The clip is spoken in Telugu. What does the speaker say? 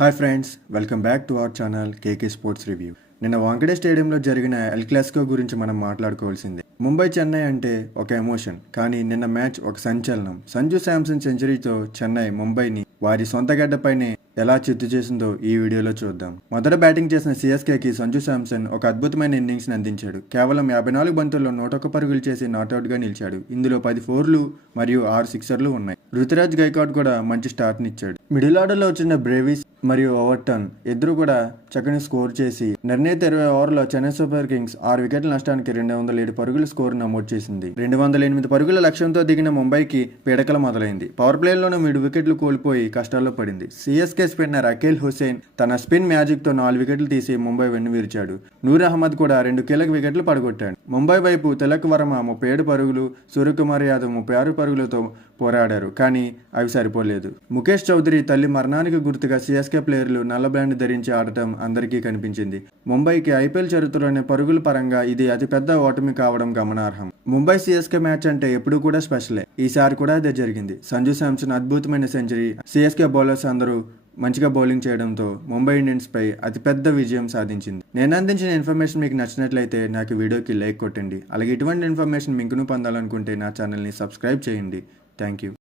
Hi friends, welcome back to our channel KK sports review. నిన్న వాంకడే స్టేడియంలో జరిగిన ఎల్ క్లాసికో గురించి మనం మాట్లాడుకోవాల్సిందే. ముంబై చెన్నై అంటే ఒక ఎమోషన్, కానీ నిన్న మ్యాచ్ ఒక సంచలనం. సంజు శాంసన్ సెంచరీతో చెన్నై ముంబైని వారి సొంత గడ్డపైనే ఎలా చిత్తు చేసిందో ఈ వీడియోలో చూద్దాం. మొదట బ్యాటింగ్ చేసిన సిఎస్కేకి సంజు శాంసన్ ఒక అద్భుతమైన ఇన్నింగ్స్ని అందించాడు. కేవలం 54 బంతుల్లో 101 పరుగులు చేసి నాట్అవుట్గా నిలిచాడు. ఇందులో 10 ఫోర్లు మరియు 6 సిక్సర్లు ఉన్నాయి. రుతురాజ్ గైక్వాడ్ కూడా మంచి స్టార్ట్నిచ్చాడు. మిడిల్ ఆర్డర్లో వచ్చిన బ్రేవిస్ మరియు ఓవర్టన్ ఇద్దరు కూడా చక్కని స్కోర్ చేసి నిర్ణీత 20 ఓవర్లో చెన్నై సూపర్ కింగ్స్ 6 వికెట్ల నష్టానికి 207 పరుగుల స్కోర్ నమోదు చేసింది. 208 పరుగుల లక్ష్యంతో దిగిన ముంబైకి పీడకల మొదలైంది. పవర్ ప్లేలోనూ 3 వికెట్లు కోల్పోయి కష్టాల్లో పడింది. సిఎస్కే స్పిన్నర్ అఖిల్ హుసేన్ తన స్పిన్ మ్యాజిక్ తో 4 వికెట్లు తీసి ముంబై వెన్నువిరిచాడు. నూర్ అహ్మద్ కూడా 2 కీలక వికెట్లు పడగొట్టాడు. ముంబై వైపు తిలక్ వర్మ 37 పరుగులు, సూర్యకుమార్ యాదవ్ 36 పరుగులతో పోరాడారు, కానీ అవి సరిపోలేదు. ముఖేష్ చౌదరి తల్లి మరణానికి గుర్తుగా సిఎస్కే ప్లేయర్లు నల్ల బ్యాండ్ ధరించి ఆడటం అందరికీ కనిపించింది. ముంబైకి ఐపీఎల్ చరిత్రలోనే పరుగుల పరంగా ఇది అతిపెద్ద ఓటమి కావడం గమనార్హం. ముంబై సిఎస్కే మ్యాచ్ అంటే ఎప్పుడూ కూడా స్పెషలే. ఈసారి కూడా అదే జరిగింది. సంజు శాంసన్ అద్భుతమైన సెంచరీ, సిఎస్కే బౌలర్స్ అందరూ మంచిగా బౌలింగ్ చేయడంతో ముంబై ఇండియన్స్ పై అతిపెద్ద విజయం సాధించింది. నేను అందించిన ఇన్ఫర్మేషన్ మీకు నచ్చినట్లయితే నాకు వీడియోకి లైక్ కొట్టండి. అలాగే ఇటువంటి ఇన్ఫర్మేషన్ మీకును పొందాలనుకుంటే నా ఛానల్ని సబ్స్క్రైబ్ చేయండి. Thank you.